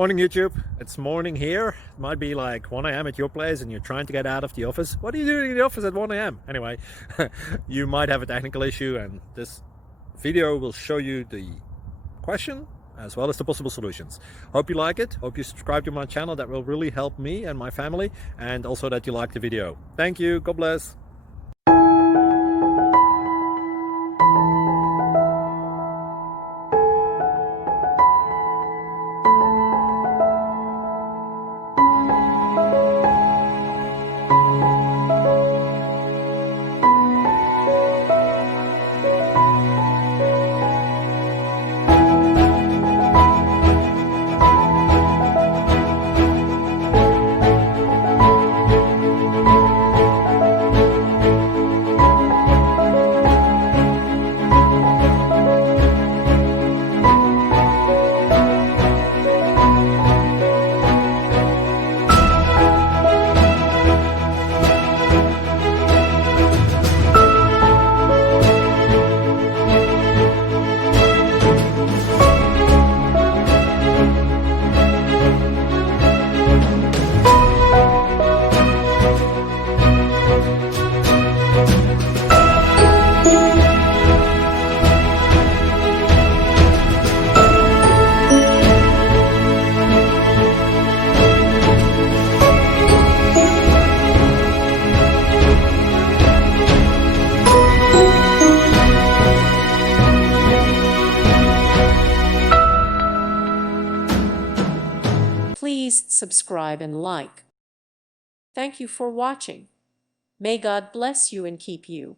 Morning YouTube, it's morning here. It might be like 1 a.m. at your place and you're trying to get out of the office. What are you doing in the office at 1 a.m.? Anyway, you might have a technical issue and this video will show you the question as well as the possible solutions. Hope you like it, hope you subscribe to my channel. That will really help me and my family, and also that you like the video. Thank you, God bless. Please subscribe and like. Thank you for watching. May God bless you and keep you.